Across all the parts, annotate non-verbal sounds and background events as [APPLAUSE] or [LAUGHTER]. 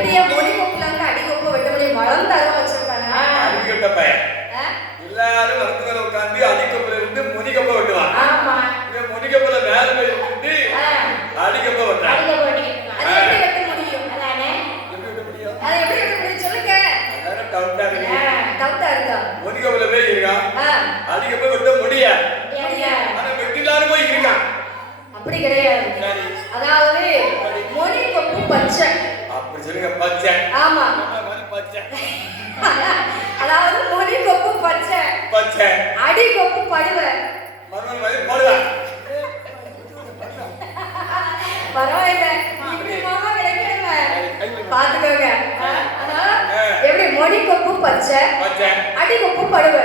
அது எப்படியா மொனி கொப்புல இருந்து அடி குப்பை வெட்ட முடியும் வளர்ந்து அருவா வச்சிருக்காங்க அதுக்கிட்ட பையன் ஆ? எல்லாரும் மரத்து மேல உட்காந்து அடிக்கப்புல இருந்து முனிக்கப்ப வெட்டுவான் ஆமா இவன் முனிக்கப்பல மேல போய் இருந்து ஆ. அடிக்கப்ப வெட்டுறான் அது எப்படி வெட்ட முடியும் எப்படி வெட்ட முடியும் அதை எப்படி வெட்ட முடியும் சொல்லுங்க அதான டவுட்டா இருக்கு டவுட்டா இருக்கா முனிக்கப்பல போய் இருக்கான் ஆ, அடிக்கப்ப வெட்ட முடியாது அப்படியா? ஆனா வெட்டிலான்னு போய் இருக்கான் அப்படி கிடையாது சரி அதாவது மொனி கொப்பு பச்சை அப்படி சொல்லுங்க பச்சை. ஆமா. பச்சை. அதாவது மொனி கொப்பு பச்சை. பச்சை. அடி கொப்பு படுவை மறுநாள் மாதிரி போடுவேன் பரவாயில்ல. இப்படி மாமா பாத்துக்கோங்க எப்படி? மொனி கொப்பு பச்சை. அடி கொப்பு படுவை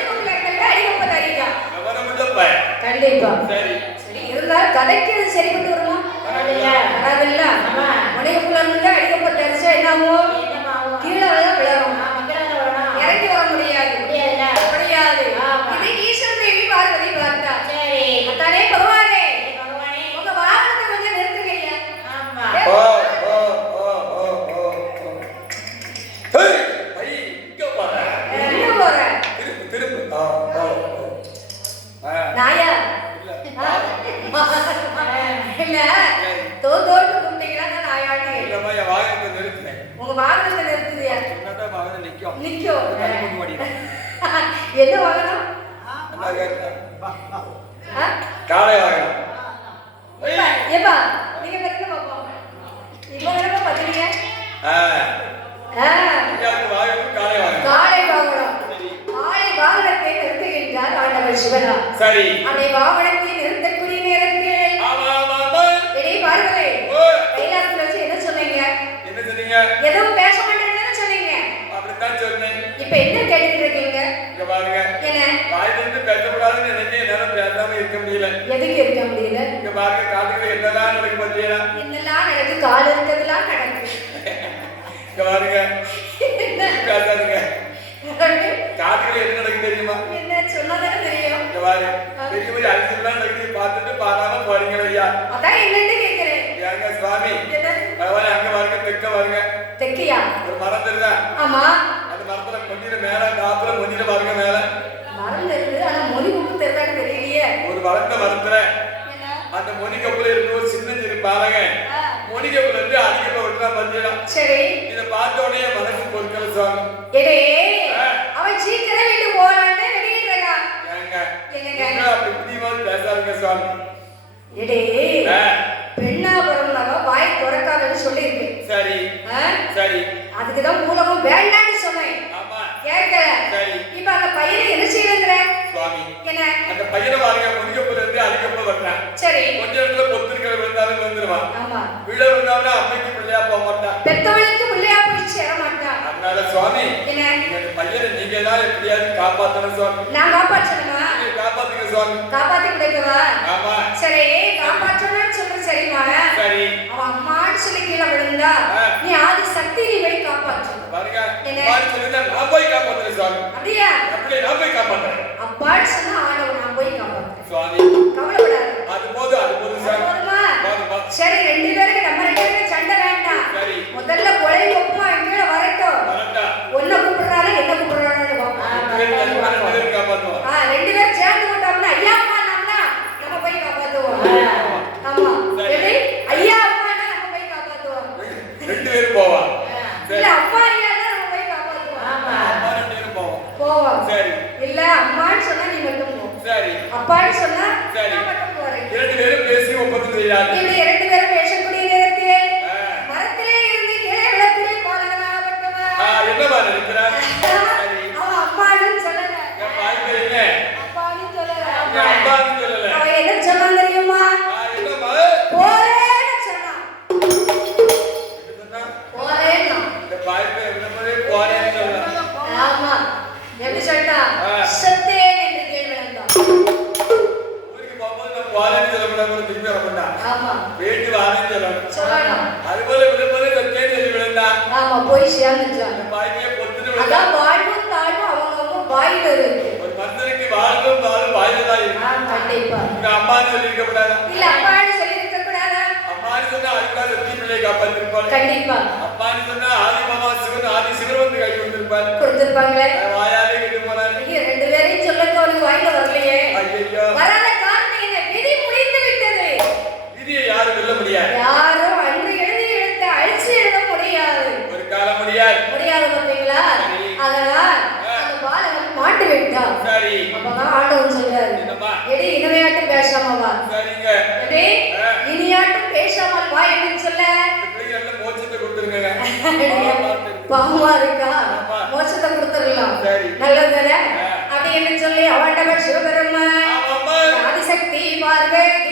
கொப்புல இருக்கிறத அடி கொப்பு கண்டிப்பா. சரி. சரி இருந்தாலும் கதைக்கு [LAUGHS] இல்ல தோ தோட்டு கும்பிட்டீங்கன்னா நான் நாயாட்டி இல்லம்மா, என் வாகனத்தை நிறுத்தினேன். உங்க வாகனத்தை நிறுத்துதியா என்னதான் வாகனம் நிக்கும்? நிக்கும். [LAUGHS] என்ன வாகனம்? காளை வாகனம் ஏப்பா, நீங்க பாருங்க பாப்போம். இப்போ என்னப்பா பாத்தீங்க? ஆ, ஆ, இந்தியாவுக்கு வாகனம் காளை வாகனம். காளை வாகனத்தை நிறுத்துகின்றார் ஆண்டவர் சிவனா. சரி அதை வாகனத்தை நிறுத்தக்கூடிய நேரத்தில், ஆமா ஆமா ஆமா எடே பார்வதி, ஓ, கைலாசத்துல வச்சு என்ன சொன்னீங்க? என்ன சொன்னீங்க எதுவும் பேச மாட்டேன்னு சொன்னீங்க. அப்படித்தான் சொன்னேன் இப்ப என்ன கேட்டுட்டு இருக்கீங்க? இங்க பாருங்க என்ன? வாயிலிருந்து பேசக்கூடாதுன்னு நினைக்க என்னால பேசாம இருக்க முடியல எதுக்கு இருக்க முடியல? இங்க பாருங்க காட்டுக்குள்ள என்னதான் நடக்கு பத்தியா என்னெல்லாம் நடக்கு? கால் இருக்கிறதெல்லாம் நடக்கு. இங்க பாருங்க பேசாதுங்க காட்டுக்குள்ள என்ன நடக்கு தெரியுமா என்ன சொன்னாதானே தெரியும். இங்க பாரு பெரிய பெரிய அரிசிலாம் நடக்குது பார்த்துட்டு பாராம போறீங்க ஐயா அதான் என்னன்னு கேட்கிறேன். ஏங்க சுவாமி என்ன? பரவாயில்ல அங்க பாருங்க. தெக்க பாருங்க தெக்கியா? ஒரு மரம் தெரியுதா? ஆமா. அந்த மரத்துல கொஞ்சம் மேல காப்புல கொஞ்சம் பாருங்க மேல. மரம் தெரியுது ஆனா மொழி முக்கு தெரியாதுன்னு தெரியலையே. ஒரு வளர்ந்த மரத்துல? அந்த மொனி கப்புல இருக்க ஒரு சின்ன சிறு பாருங்க மொனி கப்புல இருந்து அதிகமா விட்டுறா பத்தியா சரி. இத பார்த்த உடனே மனசு பொருட்கள் ஆ. அவன் சீக்கிரம் வீட்டு போறான்னு வெளியிடுறா ஏங்க என்னங்க? என்ன அப்படி புதியமாக பேசாதீங்க சுவாமி எடே ஆ, பெண்ணா பிறந்தவ வாய் திறக்காதன்னு சொல்லியிருக்கு சரி ஆ? சரி அதுக்குதான் மூலமும் வேண்டாம்னு சொன்னேன். கேட்கல. இப்ப அந்த பையனை என்ன செய்யணுங்கிற சுவாமி என்ன? அந்த பையனை பாருங்க முனிகப்புல இருந்து அதிகப்ப வர்றான் சரி. கொஞ்ச இடத்துல பொத்துருக்கிற விழுந்தாலும் விழுந்துருவான். ஆமா. விழ விழுந்தாலும் அம்மைக்கு பிள்ளையா போக மாட்டான். பெத்தவளுக்கு உள்ளையா போய் சேர மாட்டான். அதனால சுவாமி என்ன? பையனை நீங்க தான் எப்படியாவது காப்பாத்தணும் சுவாமி. நான் காப்பாற்றணுமா? காப்பாத்துங்க சுவாமி. காப்பாத்தி கொடுக்கவா? ஆமா. சரி காப்பாற்றணும்னு சரிமா சரி. அவன் அம்மான்னு சொல்லி கீழே விழுந்தா. நீ ஆதி சக்தி நீ போய் காப்பாற்று பாருங்க? அம்மான்னு சொல்லிருந்தா நான் போய் காப்பாத்துறேன் சுவாமி. அப்படியா? அப்படியே நான் போய் காப்பாத்துறேன். அப்பான்னு சொன்னா ஆண்டவன் நான் போய் காப்பாற்றுறேன் சுவாமி. கவலைப்படாத. அது போதும் அது போதும் அது சாமி போதுமா போதுமா. சரி ரெண்டு பேருக்கு நம்ம ரெண்டு பேருக்கு சண்டை வேண்டாம். முதல்ல கொலை ஒப்புமா என்னவாறு இருக்கிறார்? வேண்டி வாரம் சொல்லணும். அதுபோல விடுமுறை ஆமா போய் விழுந்தா அதான் வாழ்வும் தாழ்வும் அவங்க அவங்க வாயில இருக்கு. ஒரு மனுஷனுக்கு வாழ்வும் வாழும் வாயில்தான் இருக்கு. கண்டிப்பா. உங்க அம்மான்னு சொல்லியிருக்க கூடாதா? இல்ல அப்பான்னு சொல்லி இருக்க கூடாதா? அம்மான்னு சொன்னா அதுக்காக தீ பிள்ளையை காப்பாத்திருப்பாள்? கண்டிப்பா. அப்பான்னு சொன்னா ஆதி மாமா சிவன் ஆதி சிவன் வந்து கை கொடுத்திருப்பாரு. கொடுத்திருப்பாங்களே? வாயாலே கிட்டு ஐயோ, ரெண்டு பேரையும் சொல்லக்க அவனுக்கு வாயில வரலையே. ஐயோ வராத காரணம் என்ன? விதி முடிந்து விட்டது. விதியை யாரும் வெல்ல முடியாது. யாரும் பாவமா இருக்கா. மோட்சத்தை கொடுத்துடலாம் சரி. நல்லதுதானே அப்படி என்று சொல்லி அவண்டவர் சிவபெருமான் ஆமாம்மா. ஆதிசக்தி பார்வதியா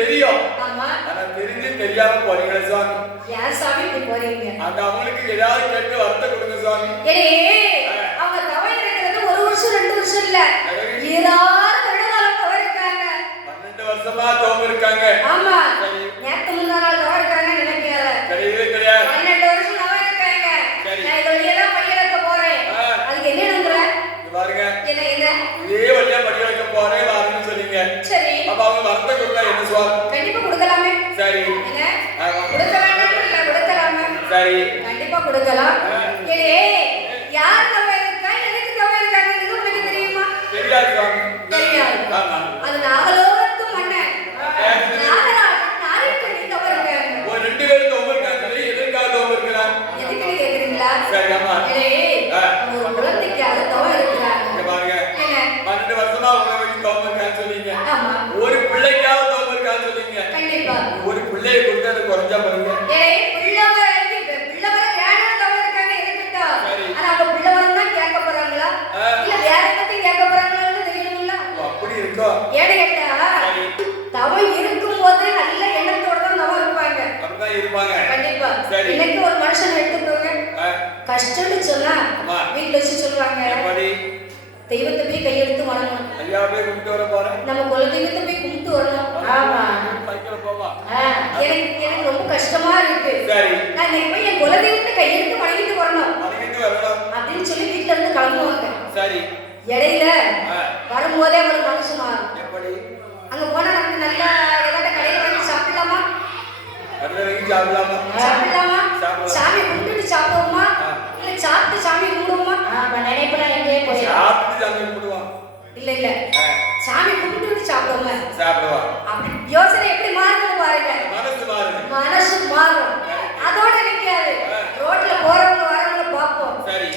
தெரியும். ஆனா தெரிஞ்சு தெரியாம போறீங்களே சுவாமி. யார் சாமி இப்படி போறீங்க? அந்த அவங்களுக்கு ஏதாவது கேட்டு வருத்தம் கொடுங்க ஏடி அவங்க தவறு இருக்கிறது ஒரு வருஷம் ரெண்டு வருஷம் இல்ல. வருடகாலம் தவறு இருக்காங்க. பன்னெண்டு வருஷமா தோம் இருக்காங்க. ஆமா. நேத்து முந்தா நாள் தவறு இருக்காங்க நினைக்காத கிடையவே கிடையாது பன்னெண்டு வருஷம் தவறு இருக்காங்க சரி. நான் இது வழியெல்லாம் படிக்கிறக்க போறேன் ஆ. அதுக்கு என்ன நம்புற இங்க பாருங்க என்ன என்ன இதே வழியா படி வைக்க போறேன் வாருன்னு சொன்னீங்க சரி அப்ப அவங்க வருத்தம் கொடுத்தா என்ன சுவாமி? கண்டிப்பா கொடுக்கலாமே. சரி. கொடுக்க வேண்டாம் இல்ல கொடுக்கலாமே. சரி. கண்டிப்பா கொடுக்கலாம். யார் தவறு இருக்கா? எதுக்கு தவறு இருக்காங்கன்னு உனக்கு தெரியுமா? தெரியாது ஆமா அது நாகலோகத்து மன்னன் நாகராஜன் நாரிக்கண்ணி தவறு இருக்காங்க ஒரு ரெண்டு பேரும் தோம் இருக்காங்க எதற்காக தோம் இருக்கிறான் எதுக்குன்னு கேக்குறீங்களா சரி ஆமா ஏலே ஆ. ஒரு குழந்தைக்காக தவறு இருக்கிறாங்க இங்க பாருங்க என்ன பன்னெண்டு வருஷமா உங்களுக்கு தோம் இருக்கான்னு சொன்னீங்க ஆமா ஒரு பிள்ளைக்காவது தோம் இருக்கான்னு சொன்னீங்க கண்டிப்பா ஒரு பிள்ளையை குறைஞ்சா பாருங்க. ஏலே பிள்ளவர வேணும். ஆனா பிள்ளவரம் தான் கேட்க போறாங்களா. இல்ல வேற கேட்க போறாங்களான்னு தெரியணும்ல? அப்படி இருக்கோ? ஏன்னு கேட்டா தவம் நல்ல எண்ணத்தோட தான் தவம் இருப்பாங்க. அப்படிதான் இருப்பாங்க. கண்டிப்பா. சரி. இன்னைக்கு ஒரு மனுஷன் எடுத்துக்கோங்க. கஷ்டம்னு சொன்னா. வீட்டுல வச்சு சொல்லுவாங்க. தெய்வத்தை போய் கையெடுத்து வணங்கணும் ஐயா போய் கும்பிட்டு வர போறேன். நம்ம குல தெய்வத்தை போய் கும்பிட்டு வரணும். ஆமா. சைக்கிள் போவா. எனக்கு எனக்கு ரொம்ப கஷ்டமா இருக்கு. சரி. நான் இன்னைக்கு என் குலதெய்வத்தை கையெடுத்து வணங்கிட்டு வரணும். வரணும் அப்படின்னு சொல்லி வீட்டுல இருந்து கிளம்புவாங்க. சரி. இடையில வரும்போதே ஒரு மனுஷனா எப்படி? அங்க போனா நமக்கு நல்லா ஏதாவது கடையில வாங்கி சாப்பிடலாமா? சாப்பிடலாமா? சாமி கும்பிட்டு சாப்பிடுவோமா? இல்ல சாப்பிட்டு சாமி கும்பிடுவோமா? நினைப்புல எங்கேயே போய் இல்ல இல்ல. சாமி கும்பிட்டு சாப்பிடுவோம்? யோசனை எப்படி மாறுது பாருங்க. மாறுது மனசு மாறும். அதோட நிக்காது. ரோட்ல போறவங்க வரவங்க பார்ப்போம். சரி.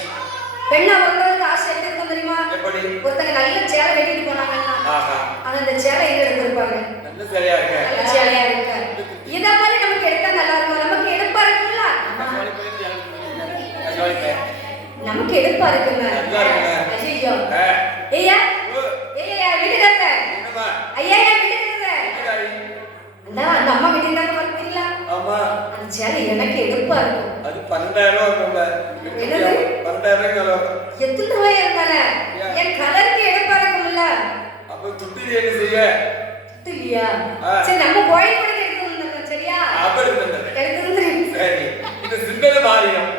பெண்ணா வந்தவங்களுக்கு ஆசை எப்படி இருக்கும் தெரியுமா? எப்படி? ஒருத்தங்க நல்ல சேலை கட்டிட்டு போனாங்கன்னா அந்த சேலை எங்க எடுத்திருப்பாங்க? நல்ல சரியா இருக்க. நல்ல சேலையா இருக்கு. இத மாதிரி நமக்கு எடுத்தா நல்லா இருக்கும். நமக்கு எடுப்பா இருக்குல்ல. நமக்கு எடுப்பா இருக்குங்க ஐயா ஓ, ஐயா வீட்டுக்காரங்க என்னம்மா? ஐயா ஐயா வீட்டுக்காரங்க என்னடாடி? அந்த அந்த அம்மா வீட்டுக்காரங்க பார்த்தீங்களா ஆமா அந்த சேலை எடுப்பா இருக்கும். அது பன்னெண்டாயிரம் இருக்கும்ல. பன்னெண்டாயிரம் வரும். எத்தனை ரூபாயா இருந்தானே என் கலருக்கு எடுப்பா இருக்கும்ல அப்ப துட்டு செய்ய. சரி நம்ம கோயில் கூட எடுத்து சரியா? அப்ப எடுத்து சரி. இது சிந்தனை மாறிடும்.